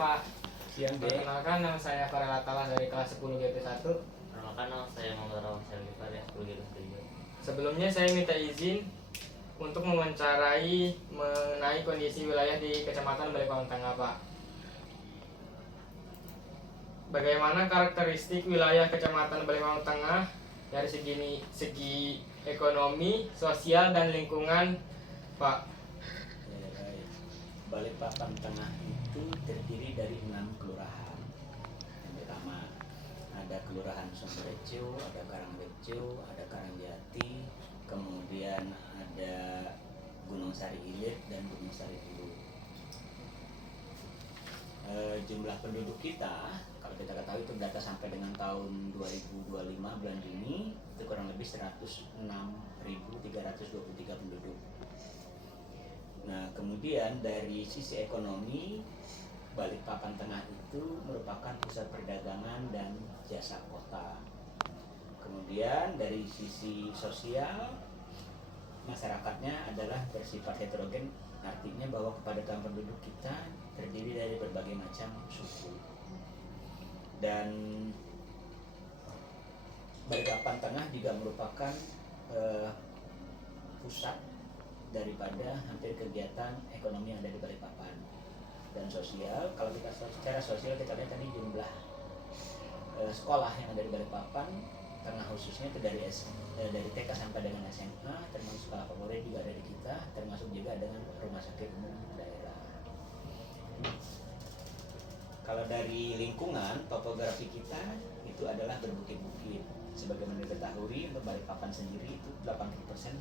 Pak. Siang, Dek. Perkenalkan, nama saya Farel Atalah dari kelas 10 GP1. Perkenalkan, nama saya Muhammad Rawasel dari 10 GP3. Sebelumnya saya minta izin untuk mewawancarai mengenai kondisi wilayah di Kecamatan Balikpapan Tengah, Pak. Bagaimana karakteristik wilayah Kecamatan Balikpapan Tengah dari segi ekonomi, sosial, dan lingkungan, Pak? Balikpapan Tengah itu terdiri dari 6 kelurahan. Yang pertama ada Kelurahan Sumberjo, ada Karangrejo, ada Karangjati, kemudian ada Gunung Sari Ilir dan Gunung Sari Hulu. Jumlah penduduk kita, kalau kita ketahui itu data sampai dengan tahun 2025 bulan Juni, itu kurang lebih 106.323 penduduk. Nah, kemudian dari sisi ekonomi, Balikpapan Tengah itu merupakan pusat perdagangan dan jasa kota. Kemudian dari sisi sosial, masyarakatnya adalah bersifat heterogen, artinya bahwa kepadatan penduduk kita terdiri dari berbagai macam suku. Dan Balikpapan Tengah juga merupakan pusat daripada hampir kegiatan ekonomi yang ada di Balikpapan. Dan sosial, kalau kita secara sosial kita lihat tadi jumlah sekolah yang ada di Balikpapan Tengah khususnya itu dari TK sampai dengan SMA, termasuk sekolah favorit juga ada di kita, termasuk juga dengan rumah sakit umum daerah. Kalau dari lingkungan, topografi kita itu adalah berbukit-bukit. Sebagaimana diketahui, untuk Balikpapan sendiri itu 80%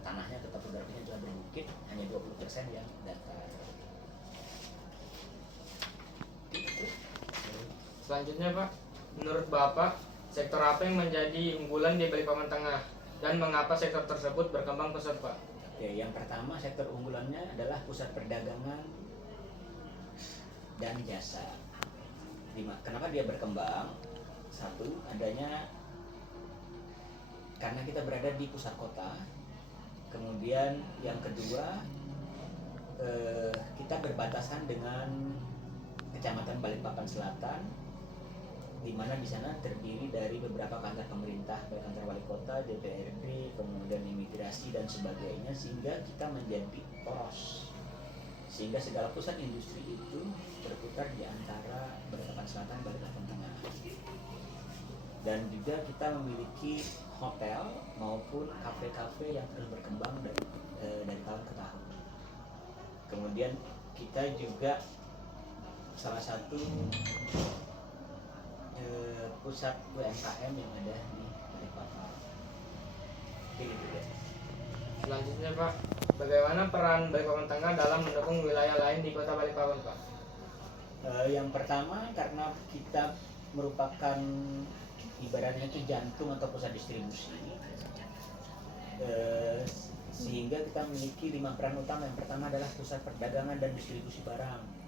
tanahnya atau topografinya adalah berbukit, hanya 20% yang datar. Selanjutnya, Pak, menurut Bapak, sektor apa yang menjadi unggulan di Balikpapan Tengah dan mengapa sektor tersebut berkembang pesat, Pak? Oke, yang pertama sektor unggulannya adalah pusat perdagangan dan jasa. Kenapa dia berkembang? Satu, adanya karena kita berada di pusat kota. Kemudian yang kedua, kita berbatasan dengan Kecamatan Balikpapan Selatan, di mana di sana terdiri dari beberapa kantor pemerintah, baik kantor wali kota, DPRD, kemudian imigrasi dan sebagainya, sehingga kita menjadi poros, sehingga segala pusat industri itu berputar di antara Balikpapan Selatan dan Balikpapan Tengah. Dan juga kita memiliki hotel maupun kafe-kafe yang terus berkembang dari tahun ke tahun. Kemudian kita juga salah satu pusat UMKM yang ada di Balikpapan. Selanjutnya, Pak, bagaimana peran Balikpapan Tengah dalam mendukung wilayah lain di Kota Balikpapan, Pak? Yang pertama, karena kita merupakan ibaratnya itu jantung atau pusat distribusi, sehingga kita memiliki 5 peran utama. Yang pertama adalah pusat perdagangan dan distribusi barang.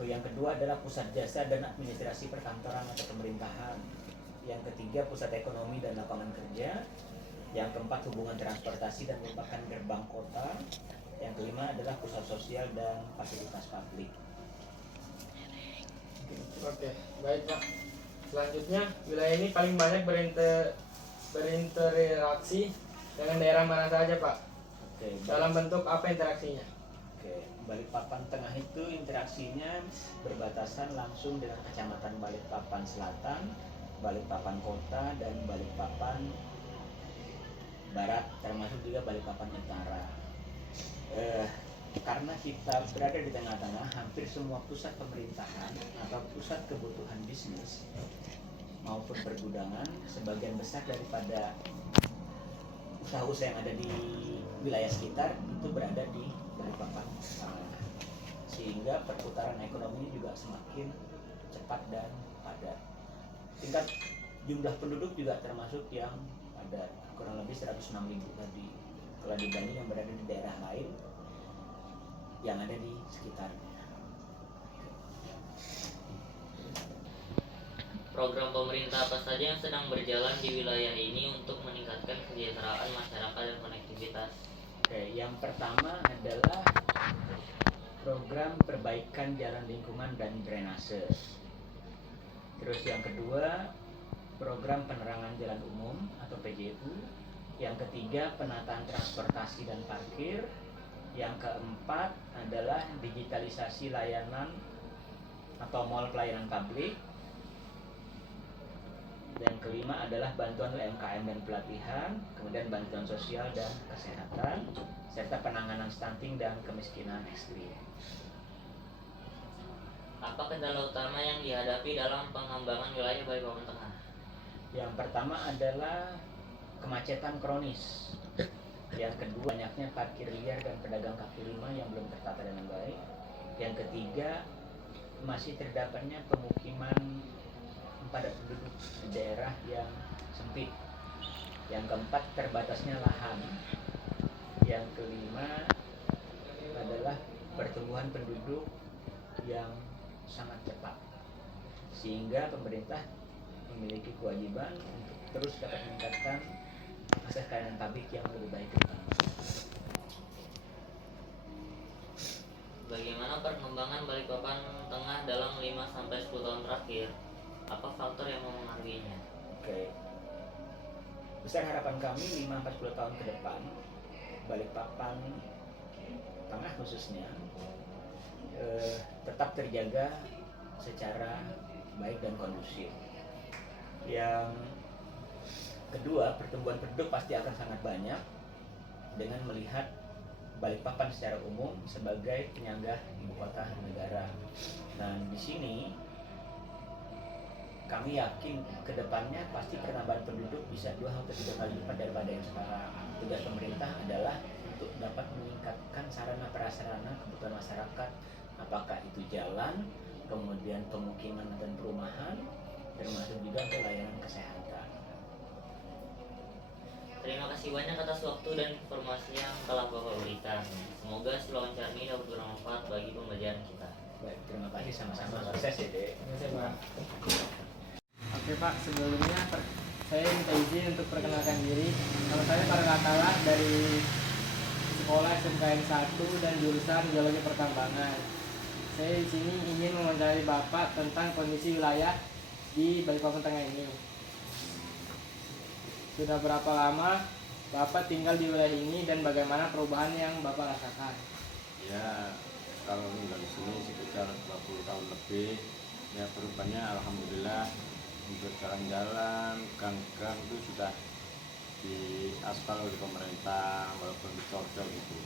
Yang kedua adalah pusat jasa dan administrasi perkantoran atau pemerintahan. Yang ketiga pusat ekonomi dan lapangan kerja. Yang keempat hubungan transportasi dan merupakan gerbang kota. Yang kelima adalah pusat sosial dan fasilitas publik. Oke, baik, Pak. Selanjutnya, wilayah ini paling banyak berinteraksi dengan daerah mana saja, Pak? Oke, dalam bentuk apa interaksinya? Balikpapan Tengah itu interaksinya berbatasan langsung dengan Kecamatan Balikpapan Selatan, Balikpapan Kota, dan Balikpapan Barat, termasuk juga Balikpapan Utara. Karena kita berada di tengah-tengah, hampir semua pusat pemerintahan atau pusat kebutuhan bisnis maupun pergudangan, sebagian besar daripada usaha-usaha yang ada di wilayah sekitar itu berada di Balikpapan Tengah, sehingga perputaran ekonomi juga semakin cepat dan padat. Tingkat jumlah penduduk juga termasuk yang ada kurang lebih 106.000 tadi, kalau dibanding yang berada di daerah lain yang ada di sekitarnya. Program pemerintah apa saja yang sedang berjalan di wilayah ini untuk meningkatkan kesejahteraan masyarakat dan konektivitas? Yang pertama adalah program perbaikan perbaikan jalan lingkungan dan drainase. Terus yang kedua, program penerangan jalan umum atau PJU. Yang ketiga, penataan transportasi dan parkir. Yang keempat adalah digitalisasi layanan atau mall pelayanan publik. Dan kelima adalah bantuan UMKM dan pelatihan, kemudian bantuan sosial dan kesehatan, serta penanganan stunting dan kemiskinan ekstrim. Apa kendala utama yang dihadapi dalam pengembangan wilayah Balikpapan Tengah? Yang pertama adalah kemacetan kronis. Yang kedua, banyaknya parkir liar dan pedagang kaki lima yang belum tertata dengan baik. Yang ketiga, masih terdapatnya pemukiman padat penduduk di daerah yang sempit. Yang keempat, terbatasnya lahan. Yang kelima adalah pertumbuhan penduduk yang sangat cepat, sehingga pemerintah memiliki kewajiban untuk terus dapat meningkatkan akses pelayanan publik yang lebih baik ke depan. Bagaimana perkembangan Balikpapan Tengah dalam 5-10 tahun terakhir? Apa faktor yang memengaruhinya? Oke. Besar harapan kami 5-10 tahun ke depan, Balikpapan Tengah khususnya tetap terjaga secara baik dan kondusif. Yang kedua, pertumbuhan penduduk pasti akan sangat banyak dengan melihat Balikpapan secara umum sebagai penyangga ibu kota negara. Dan di sini kami yakin kedepannya pasti penambahan penduduk bisa 2-3 kali lipat daripada yang sekarang. Tugas pemerintah adalah untuk dapat meningkatkan sarana prasarana kebutuhan masyarakat, apakah itu jalan, kemudian pemukiman dan perumahan, termasuk juga untuk layanan kesehatan. Terima kasih banyak atas waktu dan informasi yang telah Bapak berikan. Semoga hasil wawancara ini dapat bermanfaat bagi pembelajaran kita. Baik, terima kasih, sama-sama sukses ya, Dek. Pak. Oke Pak, sebelumnya saya minta izin untuk perkenalkan diri. Nama saya Farhan Atalah dari sekolah SMKN 1 dan jurusan Geologi Pertambangan. Saya di sini ingin mewawancarai Bapak tentang kondisi wilayah di Balikpapan Tengah ini. Sudah berapa lama Bapak tinggal di wilayah ini dan bagaimana perubahan yang Bapak rasakan? Ya, kalau tinggal di sini sekitar 20 tahun lebih. Ya, perubahannya alhamdulillah untuk jalan-jalan, gang-gang itu sudah diaspal oleh pemerintah walaupun dicor-cor gitu.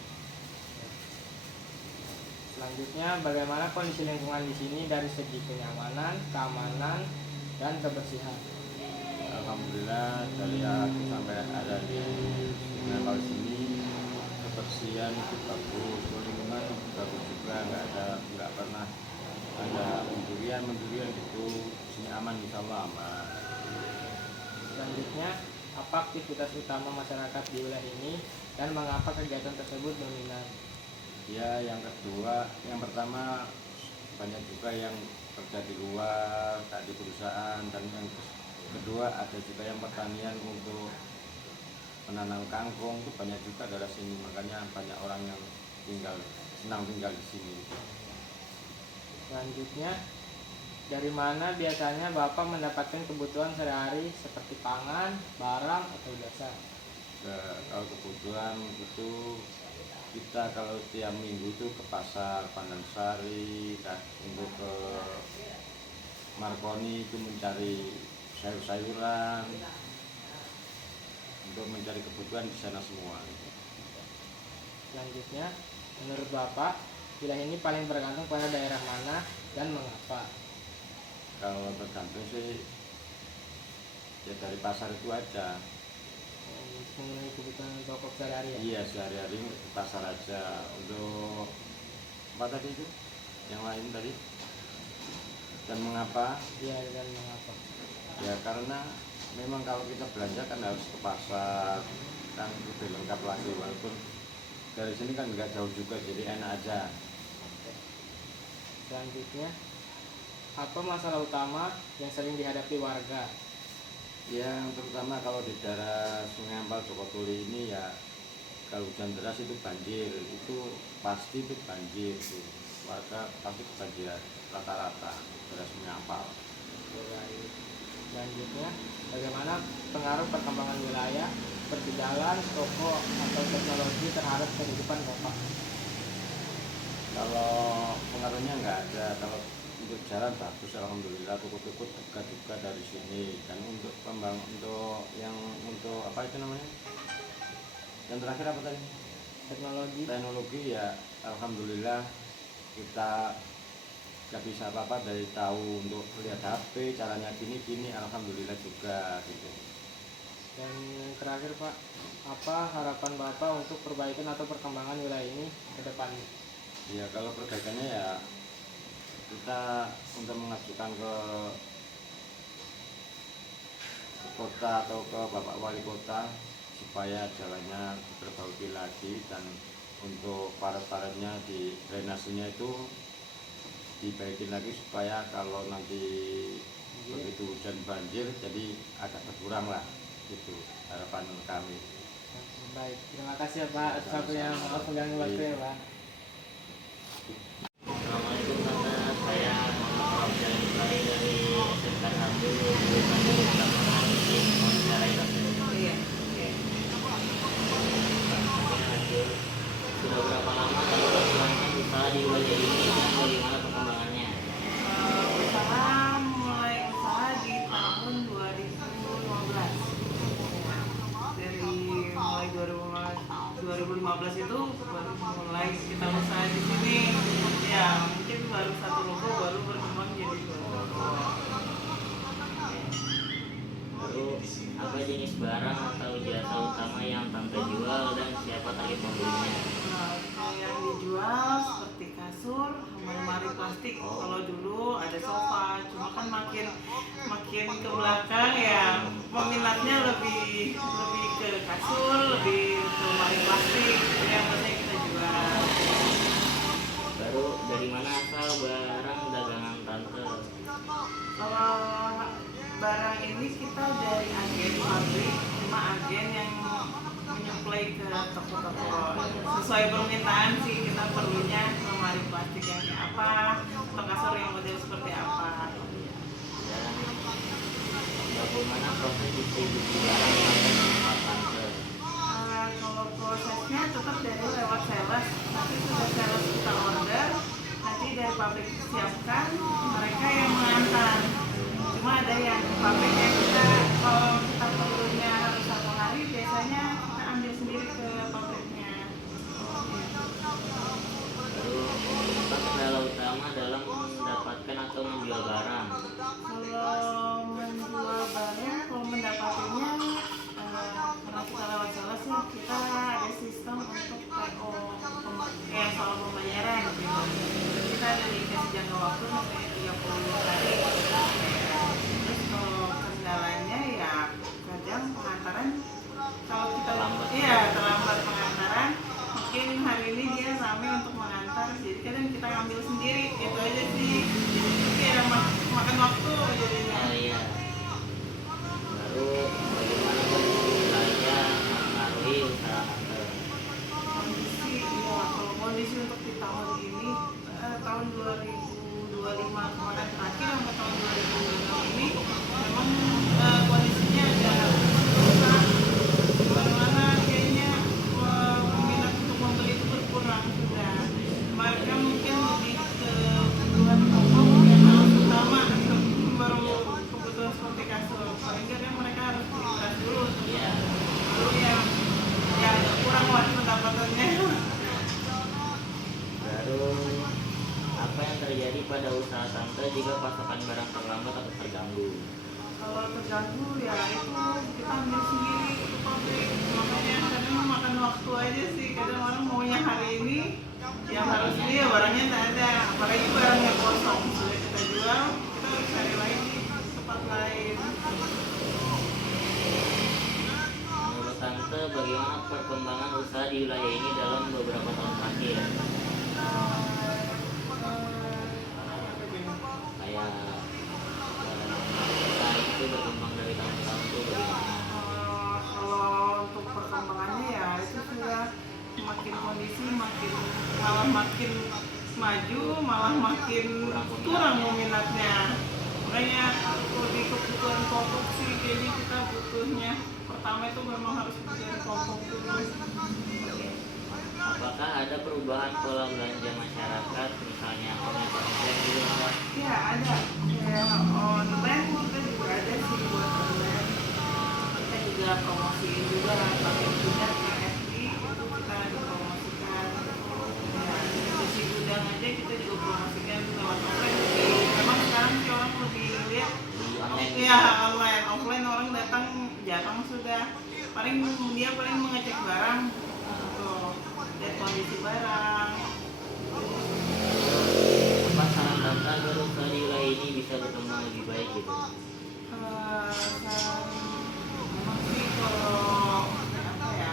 Selanjutnya, bagaimana kondisi lingkungan di sini dari segi kenyamanan, keamanan, dan kebersihan? Alhamdulillah dari aku sampai ada di Nepal sini kebersihan itu bagus, lingkungan bagus juga, nggak pernah ada mendurian gitu. Sini aman, insya Allah aman. Selanjutnya, apa aktivitas utama masyarakat di wilayah ini dan mengapa kegiatan tersebut dominan? Ya, yang pertama banyak juga yang kerja di luar, tak di perusahaan, dan yang kedua ada juga yang pertanian untuk menanam kangkung itu banyak juga daerah sini, makanya banyak orang yang senang tinggal di sini. Selanjutnya, dari mana biasanya Bapak mendapatkan kebutuhan sehari-hari seperti pangan, barang, atau jasa? Kalau kebutuhan itu kita kalau tiap minggu itu ke pasar Pandansari, untuk ke Marconi itu mencari sayur-sayuran, untuk mencari kebutuhan di sana semua. Selanjutnya, menurut Bapak, wilayah ini paling bergantung pada daerah mana dan mengapa? Kalau tergantung sih ya dari pasar itu aja. Mengenai kebutuhan pokok sehari-hari ya? Iya, sehari-hari ke pasar aja. Untuk apa tadi itu? Yang lain tadi? Dan mengapa? Iya, dan mengapa? Ya karena memang kalau kita belanja kan harus ke pasar, kan lebih lengkap lagi, walaupun dari sini kan nggak jauh juga, jadi enak aja. Selanjutnya, apa masalah utama yang sering dihadapi warga? Yang terutama kalau di daerah Sungai Ampal Jokotuli ini ya kalau hujan deras itu banjir, itu pasti itu banjir tuh. warga pasti kebagian rata-rata beras menyapal. Baik. Selanjutnya, bagaimana pengaruh perkembangan wilayah seperti jalan, toko, atau teknologi terhadap kehidupan Bapak? Kalau pengaruhnya nggak ada, kalau untuk jalan bagus alhamdulillah, toko-toko dekat juga dari sini. Dan untuk untuk apa itu namanya, yang terakhir apa tadi, teknologi ya alhamdulillah kita nggak bisa apa-apa dari tahu untuk lihat HP caranya gini alhamdulillah juga gitu. Dan yang terakhir Pak, apa harapan Bapak untuk perbaikan atau perkembangan wilayah ini ke depannya? Ya kalau perbaikannya ya kita untuk mengajukan ke kota atau ke Bapak Wali Kota supaya jalannya diperbaiki lagi, dan untuk parit-paritnya di drainasenya itu dibaikin lagi supaya kalau nanti begitu hujan banjir jadi agak berkurang lah, itu harapan kami. Baik, terima kasih ya Pak atas waktunya. Maaf mengganggu waktu ya Pak. Assalamualaikum Tante, saya Muhammad Jalan Bali dari SMK Satu jurusan Pertambangan di Wawancara Tante. Iya. Oke. Lanjut. Sudah berapa lama Tante melakukan usaha di wilayah ini dan bagaimana perkembangannya? Usaha mulai usaha di tahun 2015. Dari mulai 2015 itu baru mulai kita usaha di sini. Ya mungkin baru satu logo baru berkembang jadi dua logo. Lalu apa jenis barang atau jasa utama yang Tante jual dan siapa target pembelinya? Nah, yang dijual seperti kasur, lemari plastik. Kalau dulu ada sofa, cuma kan makin ke belakang ya peminatnya lebih ke kasur, lebih ke lemari plastik. Itu yang biasanya kita jual. Baru dari mana asal barang dagangan Tante? Kalau barang ini kita dari agen pabrik, cuma agen yang menyuplai ke toko-toko sesuai permintaan sih, kita perlunya lemari plastik yang kayak apa atau kasur yang model seperti apa. Dan bagaimana proses distribusi barang sampai ke tempat Tante? Kalau prosesnya tetap dari lewat sales, nanti sudah sales kita order, nanti dari pabrik siapkan, mereka yang mengantar. Cuma ada yang pabrik yang kita, kalau kita perlunya harus 1 hari, biasanya kita ambil sendiri ke pabriknya. Lalu apa kendala utama dalam mendapatkan atau menjual barang? Kalau menjual barang, kalau mendapatinya karena kita lewat sales ya, kita ada sistem untuk PO kayak soal pembayaran gitu. Kita ada dikasih jangka waktu misalnya 30 hari. Terus kalau kendalanya ya kadang pengantaran, kalau kita terlambat pengantaran, mungkin hari ini dia rame untuk mengantar, jadi kadang kita ngambil sendiri, itu aja sih. Jadi itu kayak makan waktu jadinya. Oh iya. Baru bagaimana kondisi wilayah mempengaruhi usaha Tante? Kondisi, ya kalau kondisi untuk di tahun ini, tahun 2025 kemarin terakhir sampai tahun 2026 ini memang kondisinya agak susah. Dimana-mana kayaknya peminat untuk membeli itu berkurang sudah. Mereka mungkin lebih ke kebutuhan pokok yang harus utama, baru kebutuhan seperti kasur. Paling nggak kan mereka harus beli beras dulu. Iya. Dulu ya agak kurang waktu pendapatannya. Baru apa yang terjadi pada usaha Tante jika pasokan barang terlambat atau terganggu? Kalau terganggu ya itu kita ambil sendiri ke pabrik, makanya kadang makan waktu aja sih. Kadang orang maunya hari ini yang harus dia barangnya tidak ada, apalagi barangnya kosong sudah kita jual, kita harus cari lagi di tempat lain. Menurut Tante, bagaimana perkembangan usaha di wilayah ini dalam beberapa tahun terakhir? Kayak usaha itu berkembang dari tahun ke tahun itu bagaimana? Kalau untuk perkembangannya ya itu sudah makin kondisi makin maju, makin kurang minatnya. Makanya lebih kebutuhan pokok sih kayaknya kita butuhnya. Pertama itu memang harus kebutuhan pokok dulu. Apakah ada perubahan pola belanja masyarakat, misalnya penggunaan online gitu Bapak? Ya ada, kayak online kita juga ada sih buat online. Kita juga promosiin juga pakai gudang ke FB itu kita dipromosikan. Ya, di gudang aja kita juga promosikan lewat online. Jadi memang sekarang sih orang lebih lihat Online. ya online, offline orang datang jarang sudah. Paling dia paling mengecek barang, gitu. Lihat kondisi barang. Apa saran Bapak agar usaha di wilayah ini bisa berkembang lebih baik gitu? Memang sih kalau apa ya,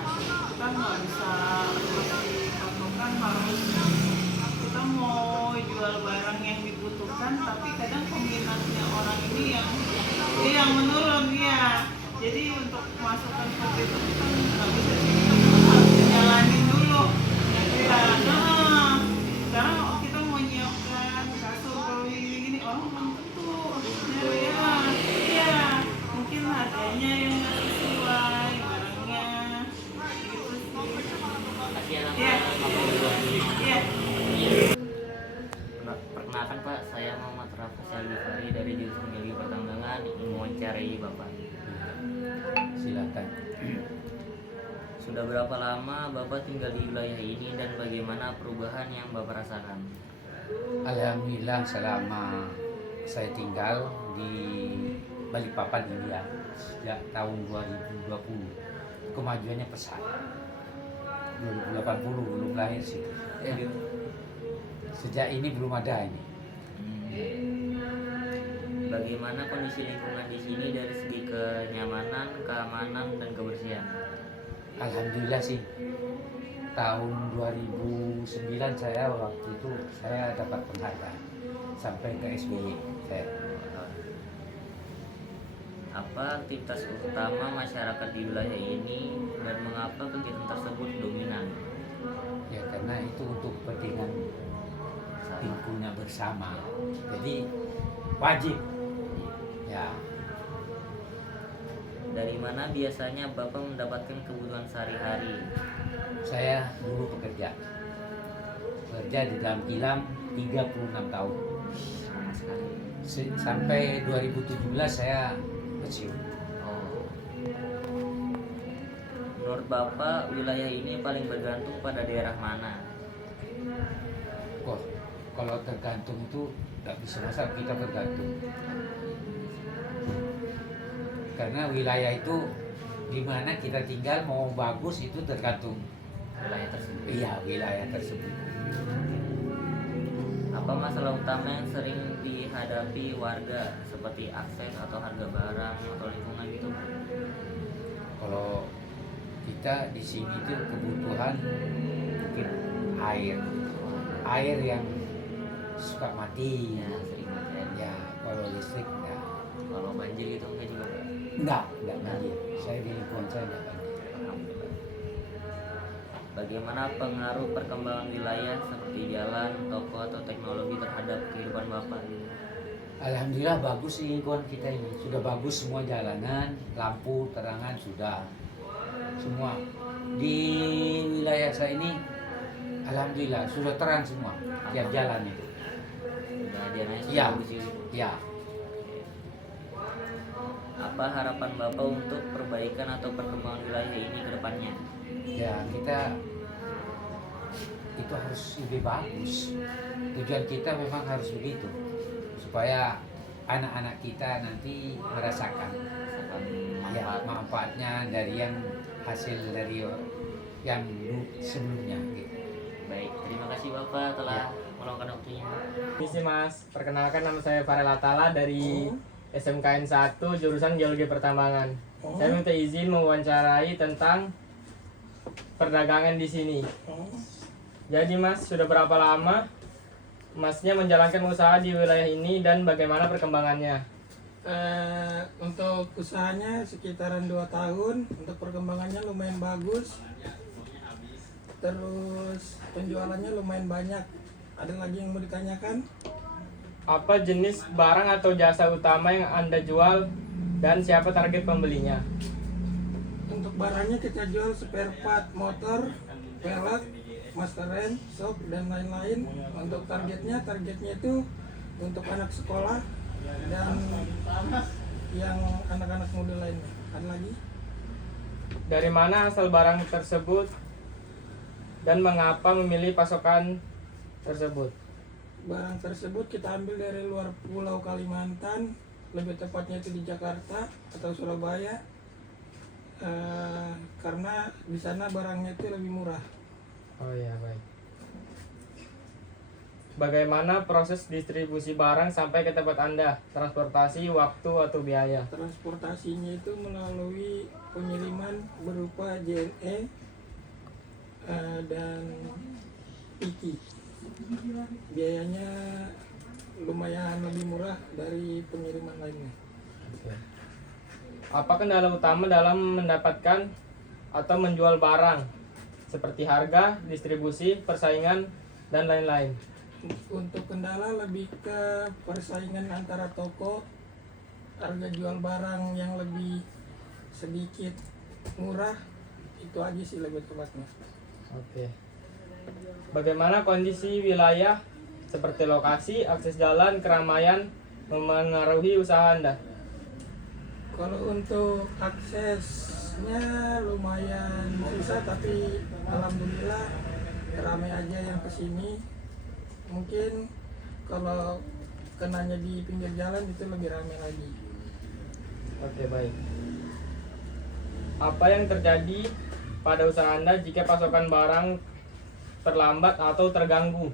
kita nggak bisa masih patokan harus kita mau jual barang yang dibutuhkan, tapi kadang peminatnya orang ini yang menurun ya. Jadi untuk masukan seperti itu kita nggak bisa sih, kita harus jalanin dulu. Ya, sekarang kita mau nyiapkan kasur kalau gini orang belum tentu. Ya, mungkin harganya yang nggak sesuai barangnya, gitu sih. Makasih ya Iya. Bapak, Bapak udah waktunya. Iya. Perkenalkan Pak, saya Muhammad Raffas Al-Ghifari dari jurusan Geologi Pertambangan, mewawancarai Bapak. Silakan. Sudah berapa lama Bapak tinggal di wilayah ini dan bagaimana perubahan yang Bapak rasakan? Alhamdulillah selama saya tinggal di Balikpapan ini ya sejak tahun 2020 kemajuannya pesat. 2080 belum lahir sih. Sejak ini belum ada ini. Bagaimana kondisi lingkungan di sini dari segi kenyamanan, keamanan, dan kebersihan? Alhamdulillah sih. Tahun 2009 saya waktu itu saya dapat penghargaan sampai ke SBY saya. Apa aktivitas utama masyarakat di wilayah ini dan mengapa kegiatan tersebut dominan? Ya karena itu untuk kepentingan himpunan bersama. Jadi wajib. Ya. Dari mana biasanya Bapak mendapatkan kebutuhan sehari-hari? Saya dulu bekerja di dalam kilang 36 tahun. Lama sekali. Sampai 2017 saya pensiun. Oh. Menurut Bapak, wilayah ini paling bergantung pada daerah mana? Wah, kalau tergantung itu nggak bisa masa kita bergantung. Karena wilayah itu di mana kita tinggal mau bagus itu tergantung Wilayah tersebut. iya wilayah tersebut. Apa masalah utama yang sering dihadapi warga seperti akses atau harga barang atau lingkungan gitu? Kalau kita di sini itu kebutuhan mungkin air yang suka mati. Ya, sering macet. Ya, kalau listrik enggak. Kalau banjir gitu enggak juga Pak? Enggak banjir. Saya di lingkungan saya enggak banjir. Alhamdulillah. Bagaimana pengaruh perkembangan wilayah seperti jalan, toko atau teknologi terhadap kehidupan Bapak gitu? Alhamdulillah bagus sih lingkungan kita ini. Sudah bagus semua jalanan, lampu, terangan sudah. Semua. Di wilayah saya ini alhamdulillah sudah terang semua tiap jalan itu. Udah jalannya sudah Iya. bagus gitu. Ya, Apa harapan Bapak untuk perbaikan atau perkembangan wilayah ini ke depannya? ya kita itu harus lebih bagus. Tujuan kita memang harus begitu supaya anak-anak kita nanti merasakan Misalkan ya manfaat. manfaatnya dari yang hasil dari yang sebelumnya gitu. Baik, terima kasih Bapak telah meluangkan waktunya. Misi Mas, perkenalkan nama saya Farel Atala dari SMKN 1 jurusan Geologi Pertambangan. Saya minta izin mewawancarai tentang perdagangan di sini. Jadi Mas, sudah berapa lama Masnya menjalankan usaha di wilayah ini dan bagaimana perkembangannya? Untuk usahanya sekitaran 2 tahun, untuk perkembangannya lumayan bagus, terus penjualannya lumayan banyak. Ada lagi yang mau ditanyakan? Apa jenis barang atau jasa utama yang Anda jual dan siapa target pembelinya? Untuk barangnya kita jual spare part motor, velg, master rem, shock, dan lain-lain. Untuk targetnya itu untuk anak sekolah dan yang anak-anak muda lainnya. Ada lagi? Dari mana asal barang tersebut dan mengapa memilih pasokan tersebut? Barang tersebut kita ambil dari luar pulau Kalimantan, lebih tepatnya itu di Jakarta atau Surabaya, karena di sana barangnya itu lebih murah. Oh iya, baik. Bagaimana proses distribusi barang sampai ke tempat Anda? Transportasi, waktu, atau biaya? Transportasinya itu melalui pengiriman berupa JNE dan PIKI. Biayanya lumayan lebih murah dari pengiriman lainnya. Apa kendala utama dalam mendapatkan atau menjual barang? Seperti harga, distribusi, persaingan, dan lain-lain. Untuk kendala lebih ke persaingan antara toko, harga jual barang yang lebih sedikit murah, itu aja sih lebih tepatnya. Oke. Bagaimana kondisi wilayah seperti lokasi, akses jalan, keramaian memengaruhi usaha Anda? Kalau untuk aksesnya lumayan susah, tapi alhamdulillah ramai aja yang kesini. Mungkin kalau kenanya di pinggir jalan itu lebih ramai lagi. Oke, baik. Apa yang terjadi pada usaha Anda jika pasokan barang terlambat atau terganggu?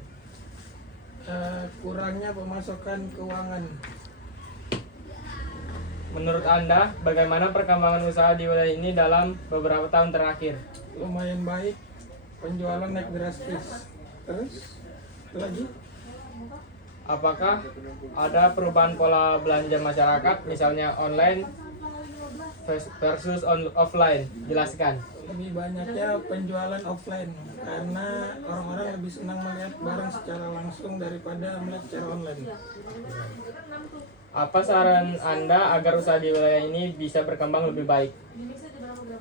Kurangnya pemasukan keuangan. Menurut Anda, bagaimana perkembangan usaha di wilayah ini dalam beberapa tahun terakhir? Lumayan baik, penjualan naik drastis. Terus lagi? Apakah ada perubahan pola belanja masyarakat, misalnya online versus offline? Jelaskan. Lebih banyaknya penjualan offline karena orang-orang lebih senang melihat barang secara langsung daripada melihat secara online. Apa saran Anda agar usaha di wilayah ini bisa berkembang lebih baik?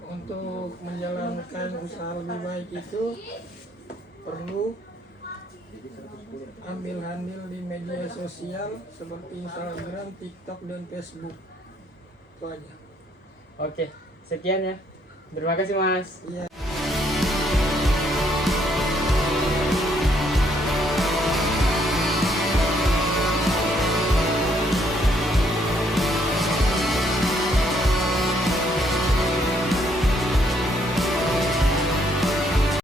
Untuk menjalankan usaha lebih baik itu perlu ambil andil di media sosial seperti Instagram, TikTok, dan Facebook. Itu aja. Oke, sekian ya. Terima kasih, Mas. Iya.